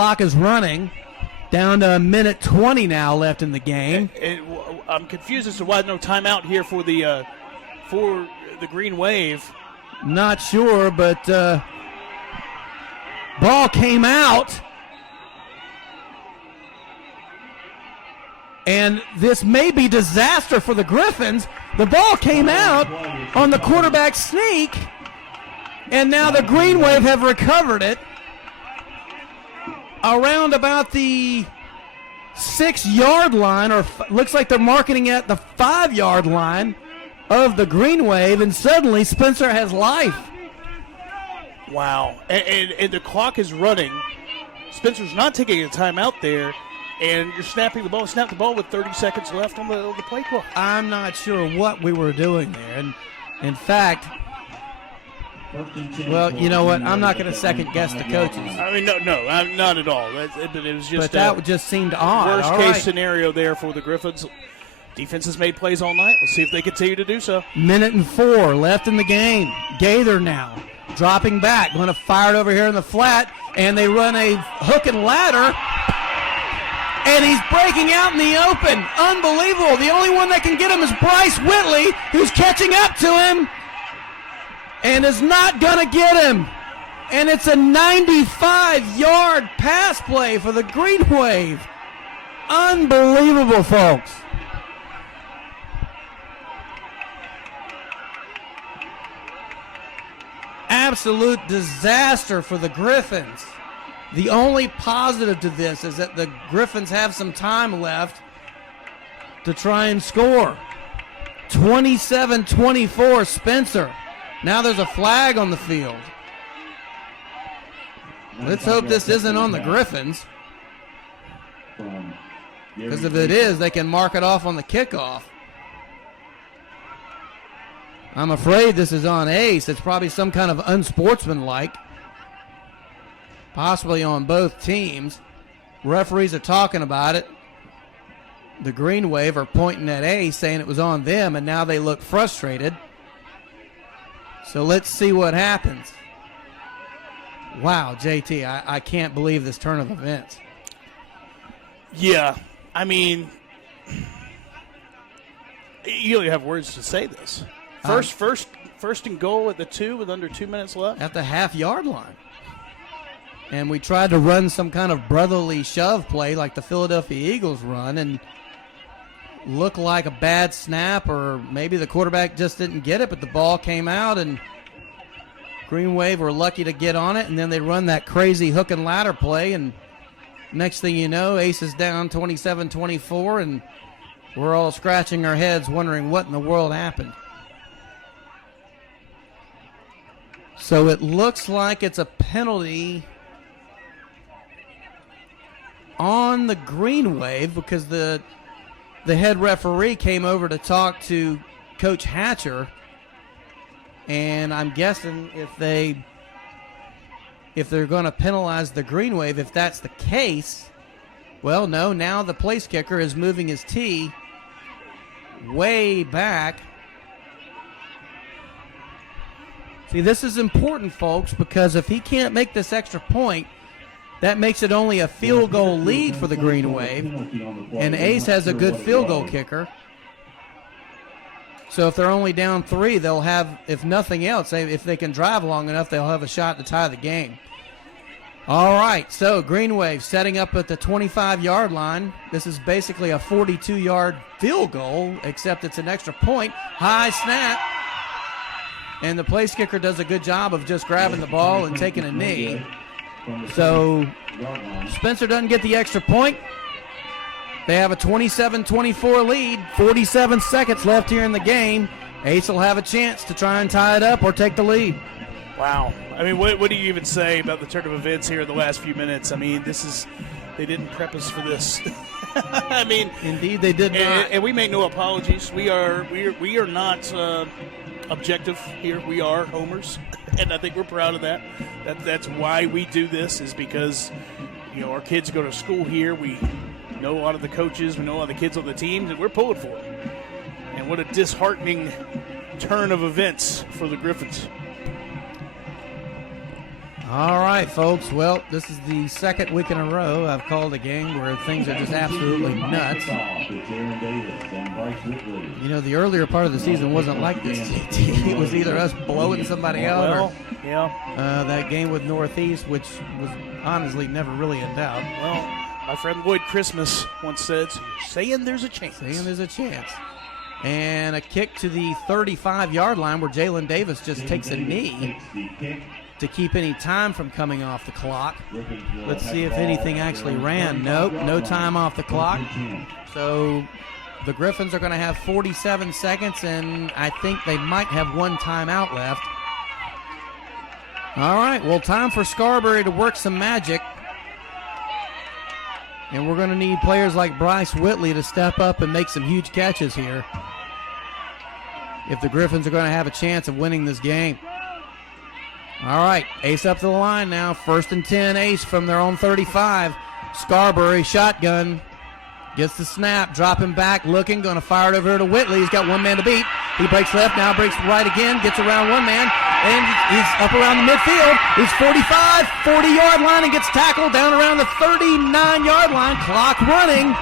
Clock is running. Down to a minute 20 now left in the game. I'm confused as to why no timeout here for the Green Wave. Not sure, but ball came out. And this may be disaster for the Gryphons. The ball came out on the quarterback sneak, and now the Green Wave have recovered it around about the 6-yard line, or looks like they're marking at the 5-yard line of the Green Wave, and suddenly Spencer has life. Wow. And the clock is running. Spencer's not taking a timeout there, and you're snapping the ball. Snap the ball with 30 seconds left on the play clock. I'm not sure what we were doing there. And in fact, well, you know what? I'm not going to second guess the coaches. I mean, no, not at all. It was just but that just seemed odd. Worst-case scenario there for the Gryphons. Defense has made plays all night. We'll see if they continue to do so. Minute and 4 left in the game. Gaither now dropping back. Going to fire it over here in the flat, and they run a hook and ladder, and he's breaking out in the open. Unbelievable. The only one that can get him is Bryce Whitley, who's catching up to him and is not going to get him. And it's a 95-yard pass play for the Green Wave. Unbelievable, folks. Absolute disaster for the Gryphons. The only positive to this is that the Gryphons have some time left to try and score. 27-24, Spencer. Now there's a flag on the field. Let's hope this isn't on the Gryphons, because if it is, they can mark it off on the kickoff. I'm afraid this is on ACE. It's probably some kind of unsportsmanlike, possibly on both teams. Referees are talking about it. The Green Wave are pointing at ACE, saying it was on them, and now they look frustrated. So let's see what happens. Wow, JT, I can't believe this turn of events. Yeah, I mean, you don't have words to say this. First and goal at the 2 with under 2 minutes left. At the half-yard line. And we tried to run some kind of brotherly shove play like the Philadelphia Eagles run, and looked like a bad snap, or maybe the quarterback just didn't get it, but the ball came out, and Green Wave were lucky to get on it, and then they run that crazy hook and ladder play, and next thing you know, Ace is down 27-24, and we're all scratching our heads wondering what in the world happened. So it looks like it's a penalty on the Green Wave, because the head referee came over to talk to Coach Hatcher, and I'm guessing if they're going to penalize the Green Wave, if that's the case, well, no, now the place kicker is moving his tee way back. See, this is important, folks, because if he can't make this extra point, that makes it only a field goal lead for the Green Wave, and Ace has a good field goal kicker. So if they're only down 3, they'll have, if nothing else, if they can drive long enough, they'll have a shot to tie the game. All right, so Green Wave setting up at the 25-yard line. This is basically a 42-yard field goal, except it's an extra point. High snap. And the place kicker does a good job of just grabbing the ball and taking a knee. So Spencer doesn't get the extra point. They have a 27-24 lead, 47 seconds left here in the game. Ace will have a chance to try and tie it up or take the lead. Wow. I mean, what do you even say about the turn of events here in the last few minutes? I mean, they didn't prep us for this. I mean, indeed they did not. And we make no apologies. We are not objective here. We are homers, and I think we're proud of that. That's why we do this, is because, you know, our kids go to school here. We know a lot of the coaches. We know a lot of the kids on the teams, and we're pulling for it. And what a disheartening turn of events for the Gryphons. All right, folks. Well, this is the second week in a row I've called a game where things are just absolutely nuts. You know, the earlier part of the season wasn't like this. It was either us blowing somebody out or that game with Northeast, which was honestly never really in doubt. Well, my friend Lloyd Christmas once said, so you're saying there's a chance. Saying there's a chance. And a kick to the 35-yard line where Jalen Davis just takes a knee to keep any time from coming off the clock. Let's see if anything actually ran. Nope, no time off the clock. So the Gryphons are going to have 47 seconds, and I think they might have one timeout left. All right, well, time for Scarberry to work some magic. And we're going to need players like Bryce Whitley to step up and make some huge catches here if the Gryphons are going to have a chance of winning this game. All right, Ace up to the line now. 1st and 10, Ace from their own 35. Scarberry, shotgun, gets the snap, dropping back, looking, going to fire it over to Whitley. He's got one man to beat. He breaks left, now breaks right again, gets around one man, and he's up around the midfield. He's 45, 40-yard line, and gets tackled down around the 39-yard line. Clock running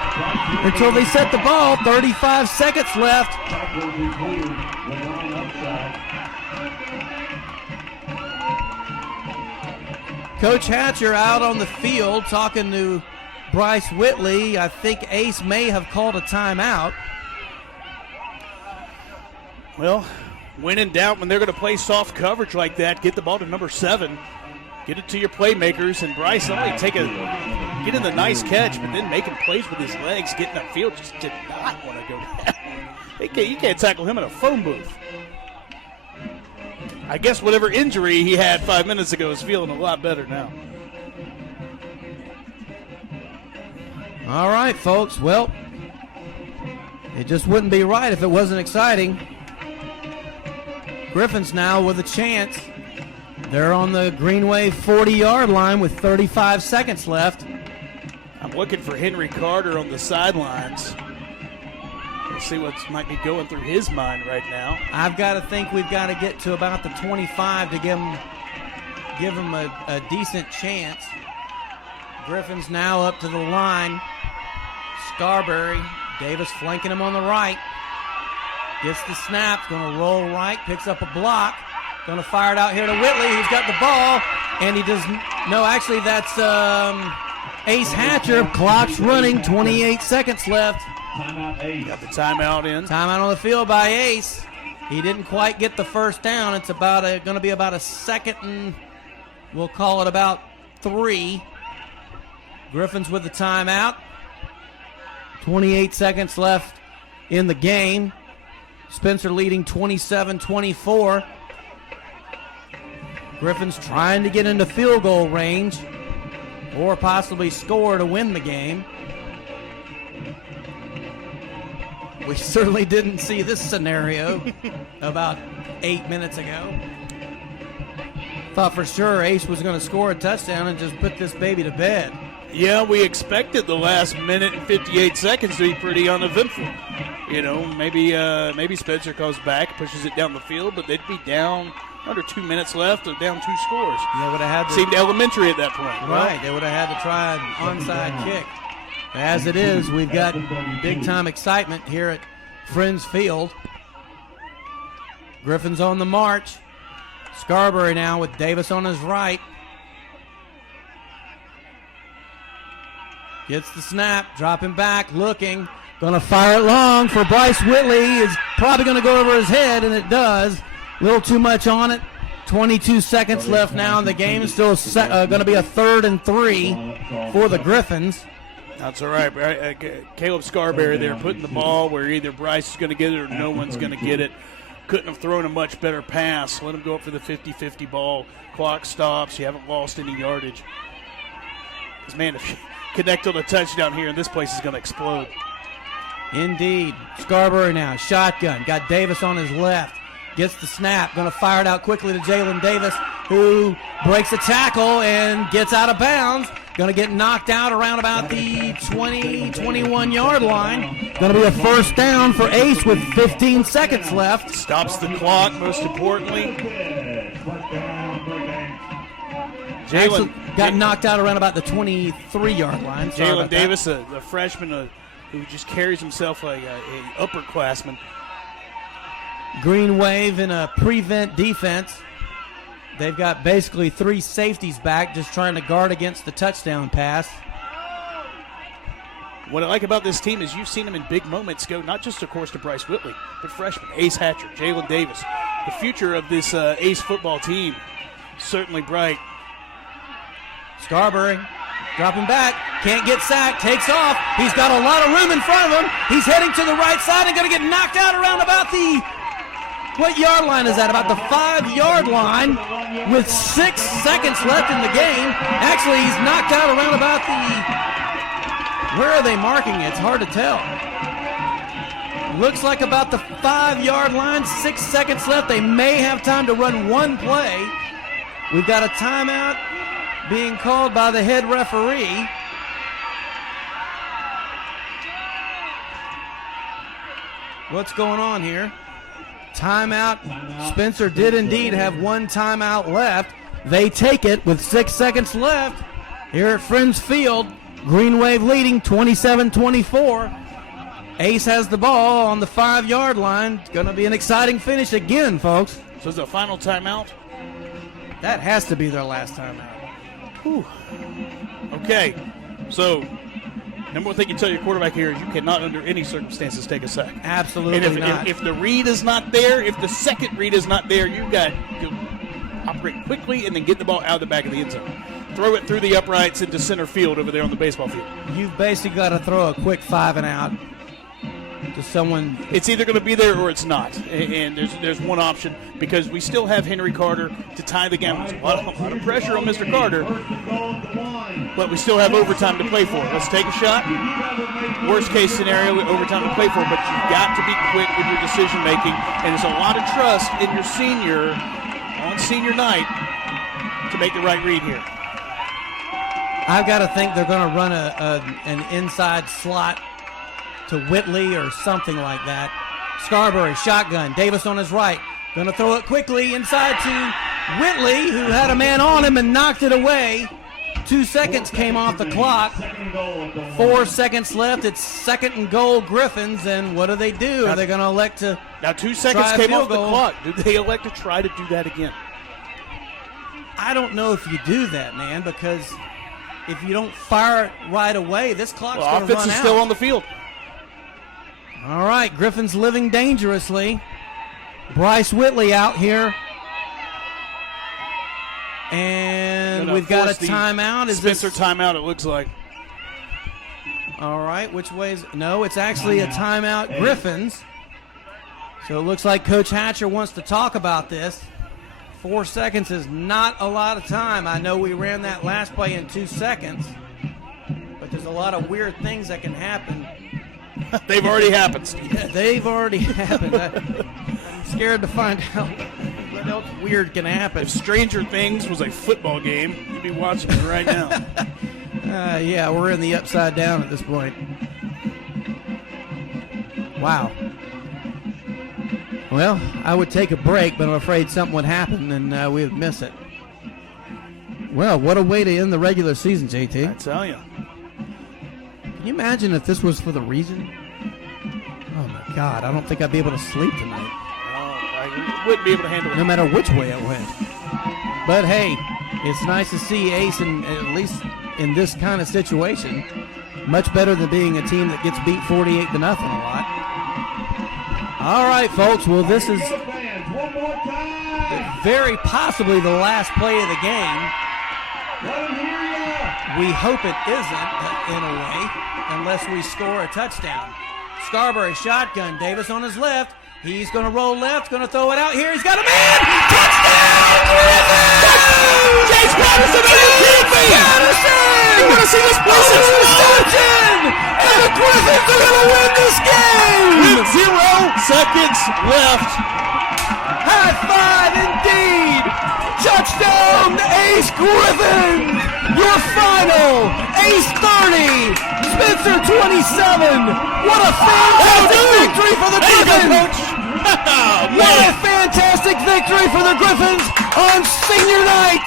until they set the ball. 35 seconds left. Coach Hatcher out on the field talking to Bryce Whitley. I think Ace may have called a timeout. Well, when in doubt, when they're going to play soft coverage like that, get the ball to number 7. Get it to your playmakers. And Bryce not only getting the nice catch, but then making plays with his legs, getting upfield, just did not want to go down. You can't tackle him in a phone booth. I guess whatever injury he had 5 minutes ago is feeling a lot better now. All right, folks. Well, it just wouldn't be right if it wasn't exciting. Gryphons now with a chance. They're on the Greenwave 40-yard line with 35 seconds left. I'm looking for Henry Carter on the sidelines. Let's see what might be going through his mind right now. I've got to think we've got to get to about the 25 to give him a decent chance. Gryphons now up to the line. Scarberry, Davis flanking him on the right. Gets the snap, going to roll right, picks up a block. Going to fire it out here to Whitley, who's got the ball. And he does, no, actually that's Ace Hatcher. Clock's running, 28 seconds left. Got the timeout in. Timeout on the field by Ace. He didn't quite get the first down. It's going to be about a second and we'll call it about 3. Gryphons with the timeout. 28 seconds left in the game. Spencer leading 27-24. Gryphons trying to get into field goal range or possibly score to win the game. We certainly didn't see this scenario about 8 minutes ago. Thought for sure Ace was going to score a touchdown and just put this baby to bed. Yeah, we expected the last minute and 58 seconds to be pretty uneventful. You know, maybe Spencer comes back, pushes it down the field, but they'd be down under 2 minutes left and down 2 scores. They would have had seemed elementary at that point. Right, they would have had to try an onside kick. As it is, we've got big-time excitement here at Friends Field. Gryphons on the march. Scarberry now with Davis on his right. Gets the snap, dropping back, looking. Going to fire it long for Bryce Whitley. It's probably going to go over his head, and it does. A little too much on it. 22 seconds left now in the game. Still going to be a 3rd and 3 for the Gryphons. That's all right. Caleb Scarberry there putting the ball where either Bryce is going to get it or no one's going to get it. Couldn't have thrown a much better pass. Let him go up for the 50-50 ball. Clock stops. You haven't lost any yardage. Because, man, if you connect on a touchdown here, and this place is going to explode. Indeed. Scarberry now, shotgun. Got Davis on his left. Gets the snap. Going to fire it out quickly to Jalen Davis, who breaks a tackle and gets out of bounds. Going to get knocked out around about the 20, 21-yard line. Going to be a first down for Ace with 15 seconds left. Stops the clock, most importantly. Actually got knocked out around about the 23-yard line. Jalen Davis, a freshman who just carries himself like a upperclassman. Greenwave in a prevent defense. They've got basically 3 safeties back just trying to guard against the touchdown pass. What I like about this team is you've seen them in big moments go, not just, of course, to Bryce Whitley, but freshmen, Ace Hatcher, Jalen Davis. The future of this Ace football team, certainly bright. Scarberry dropping back, can't get sacked, takes off. He's got a lot of room in front of him. He's heading to the right side and going to get knocked out around about the, what yard line is that? About the 5-yard line with 6 seconds left in the game. Actually, he's knocked out around about the, where are they marking it? It's hard to tell. Looks like about the 5-yard line, 6 seconds left. They may have time to run one play. We've got a timeout being called by the head referee. What's going on here? Timeout. Spencer did indeed have one timeout left. They take it with 6 seconds left here at Friends Field. Greenwave leading 27-24. Ace has the ball on the 5-yard line. It's going to be an exciting finish again, folks. So is it a final timeout? That has to be their last timeout. Whew. Okay, so number one thing you tell your quarterback here is you cannot under any circumstances take a sack. Absolutely and not. If the read is not there, if the second read is not there, you've got to operate quickly and then get the ball out of the back of the end zone. Throw it through the uprights into center field over there on the baseball field. You've basically got to throw a quick 5 and out to someone. It's either going to be there or it's not. And there's one option because we still have Henry Carter to tie the game. There's a lot of pressure on Mr. Carter, but we still have overtime to play for. Let's take a shot. Worst case scenario, overtime to play for, but you've got to be quick with your decision making. And there's a lot of trust in your senior on senior night to make the right read here. I've got to think they're going to run an inside slot to Whitley or something like that. Scarberry, shotgun. Davis on his right. Going to throw it quickly inside to Whitley, who had a man on him and knocked it away. 2 seconds came off the clock. 4 seconds left. It's 2nd and goal, Gryphons. And what do? Are they going to elect to Now 2 seconds came off the clock. Do they elect to try to do that again? I don't know if you do that, man, because if you don't fire it right away, this clock's going to run out. Offense is still on the field. All right, Gryphons living dangerously. Bryce Whitley out here. And we've got a timeout. Is Spencer timeout, it looks like. All right, which way is... No, it's actually a timeout, Gryphons. So it looks like Coach Hatcher wants to talk about this. 4 seconds is not a lot of time. I know we ran that last play in 2 seconds, but there's a lot of weird things that can happen. They've already happened. Yeah, they've already happened. I'm scared to find out what else weird can happen. If Stranger Things was a football game, you'd be watching it right now. Yeah, we're in the upside down at this point. Wow. Well, I would take a break, but I'm afraid something would happen and we would miss it. Well, what a way to end the regular season, JT. I tell you. Can you imagine if this was for the region? Oh, my God. I don't think I'd be able to sleep tonight. I wouldn't be able to handle it. No matter which way it went. But, hey, it's nice to see Ace, at least in this kind of situation. Much better than being a team that gets beat 48-0 a lot. All right, folks. Well, this is very possibly the last play of the game. We hope it isn't, in a way, unless we score a touchdown. Scarberry, shotgun. Davis on his left. He's going to roll left, going to throw it out here. He's got a man! Touchdown! Chase Patterson, are you kidding me? Patterson! You want to see this place explode? And the Gryphons are going to win this game! With 0 seconds left. High five indeed! Touchdown, Ace Gryphons! Your final, Ace 30, Spencer 27. What a fantastic victory for the Gryphons! What a fantastic victory for the Gryphons on senior night!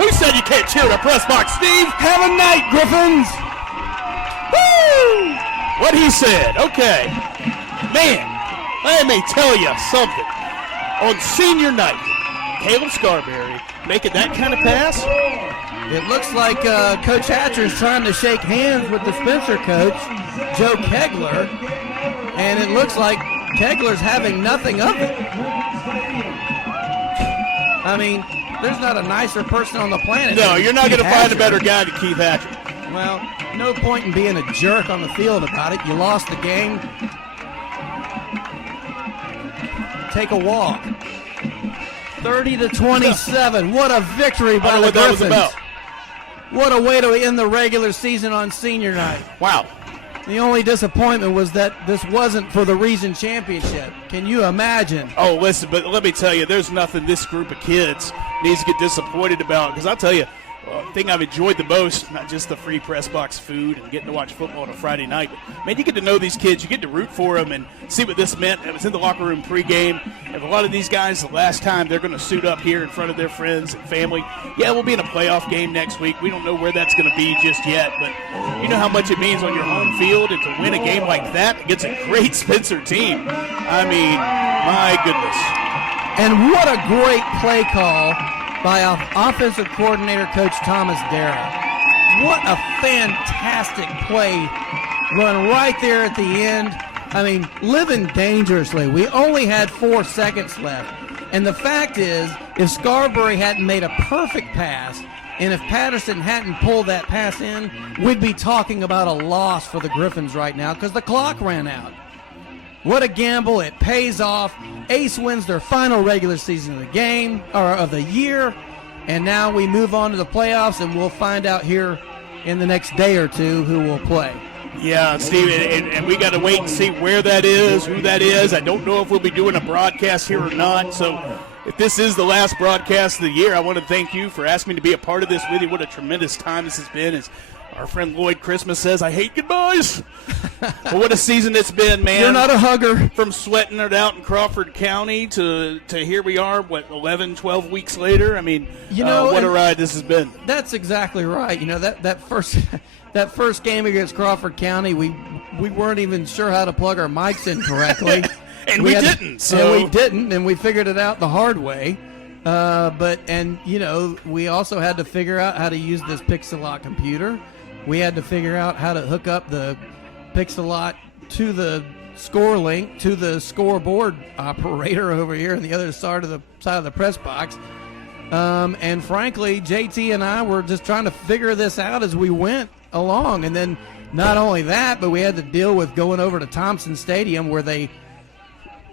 Who said you can't cheer at a press box, Steve? Have a night, Gryphons! Woo! What he said. Okay. Man, let me tell you something. On senior night, Caleb Scarberry making that kind of pass. It looks like Coach Hatcher's trying to shake hands with the Spencer coach, Joe Kegler, and it looks like Kegler's having nothing of it. I mean, there's not a nicer person on the planet. No, you're not going to find a Hatcher. better guy than Keith Hatcher. Well, no point in being a jerk on the field about it. You lost the game. Take a walk. 30-27. What a victory by the what that was Gryphons. about. What a way to end the regular season on senior night. Wow. The only disappointment was that this wasn't for the region championship. Can you imagine? Oh, listen, but let me tell you, there's nothing this group of kids needs to get disappointed about. Because I'll tell you, the thing I've enjoyed the most, not just the free press box food and getting to watch football on a Friday night, but, man, you get to know these kids. You get to root for them and see what this meant. It was in the locker room pregame. And a lot of these guys, the last time they're going to suit up here in front of their friends and family, yeah, we'll be in a playoff game next week. We don't know where that's going to be just yet, but you know how much it means on your home field and to win a game like that against a great Spencer team. I mean, my goodness. And what a great play call by offensive coordinator Coach Thomas Dara. What a fantastic play run right there at the end. I mean, living dangerously. We only had 4 seconds left. And the fact is, if Scarberry hadn't made a perfect pass, and if Patterson hadn't pulled that pass in, we'd be talking about a loss for the Gryphons right now because the clock ran out. What a gamble. It pays off. ACE wins their final regular season of the game, or of the year, and now we move on to the playoffs, and we'll find out here in the next day or two who will play. Yeah, Steve, and we got to wait and see where that is, who that is. I don't know if we'll be doing a broadcast here or not, so if this is the last broadcast of the year, I want to thank you for asking me to be a part of this with you. What a tremendous time this has been. As our friend Lloyd Christmas says, I hate goodbyes. But what a season it's been, man. You're not a hugger. From sweating it out in Crawford County to here we are, 11, 12 weeks later? I mean, what a ride this has been. That's exactly right. You know, that first game against Crawford County, we weren't even sure how to plug our mics in correctly. And we didn't, and we figured it out the hard way. We also had to figure out how to use this Pixelot computer. We had to figure out how to hook up the Pixelot to the score link to the scoreboard operator over here on the other side of the press box. And frankly, JT and I were just trying to figure this out as we went along. And then not only that, but we had to deal with going over to Thompson Stadium where they,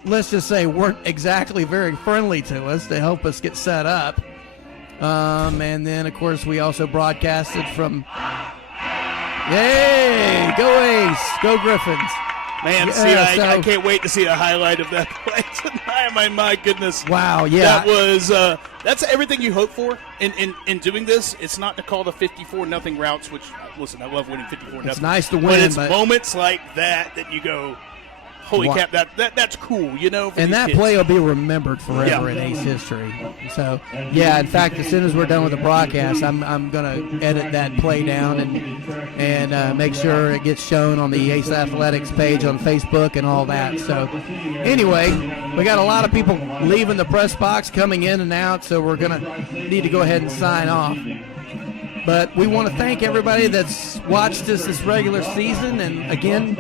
let's just say, weren't exactly very friendly to us to help us get set up. And then, of course, we also broadcasted from, yay, go Ace, go Gryphons. Man, Yeah, I can't wait to see a highlight of that play tonight. My goodness. Wow, yeah. That was that's everything you hope for in doing this. It's not to call the 54-0 routes, which, listen, I love winning 54-0. It's nice to win, but it's moments like that you go, holy cap, that's cool, you know. And that kids. play will be remembered forever in ACE history. So, yeah, in fact, as soon as we're done with the broadcast, I'm going to edit that play down and make sure it gets shown on the ACE Athletics page on Facebook and all that. So, anyway, we got a lot of people leaving the press box, coming in and out, so we're going to need to go ahead and sign off. But we want to thank everybody that's watched us this regular season, and again,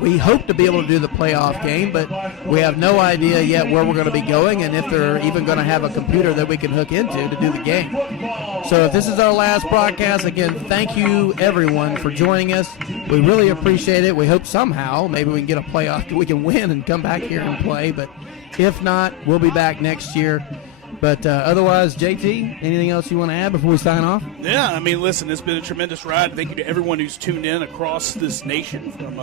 we hope to be able to do the playoff game, but we have no idea yet where we're going to be going and if they're even going to have a computer that we can hook into to do the game. So if this is our last broadcast, again, thank you, everyone, for joining us. We really appreciate it. We hope somehow maybe we can get a playoff, we can win and come back here and play. But if not, we'll be back next year. But otherwise, JT, anything else you want to add before we sign off? Yeah, I mean, listen, it's been a tremendous ride. Thank you to everyone who's tuned in across this nation from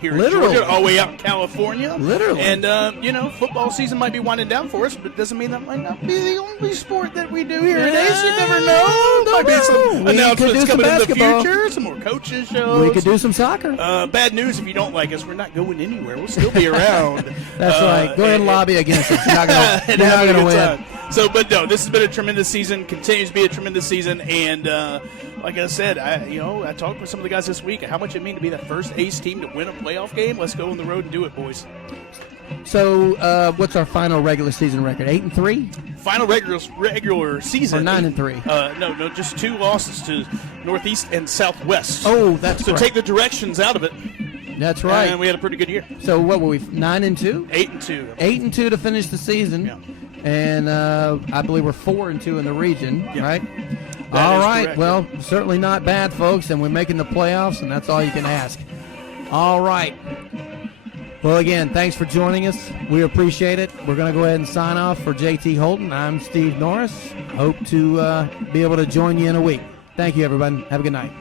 here in Georgia all the way out in California. Literally. And, football season might be winding down for us, but it doesn't mean that might not be the only sport that we do here at ACE. You never know. Might be some announcements coming in the future, some more coaches shows. We could do some soccer. Bad news if you don't like us. We're not going anywhere. We'll still be around. That's right. Go ahead and lobby against us. You're not going to win. So, but no, this has been a tremendous season. Continues to be a tremendous season, and like I said, I talked with some of the guys this week. How much it mean to be the first ACE team to win a playoff game? Let's go on the road and do it, boys. So, what's our final regular season record? 8-3. Final regular season. Or 9-3. No, just 2 losses to Northeast and Southwest. Oh, that's so right. take the directions out of it. That's right. And we had a pretty good year. So what were we? 9-2. 8-2. 8-2 to finish the season. Yeah. And I believe we're 4-2 in the region, Yeah. right? That all is right. correct. Well, certainly not bad, folks, and we're making the playoffs, and that's all you can ask. All right. Well, again, thanks for joining us. We appreciate it. We're going to go ahead and sign off for JT Holton. I'm Steve Norris. Hope to be able to join you in a week. Thank you, everybody. Have a good night.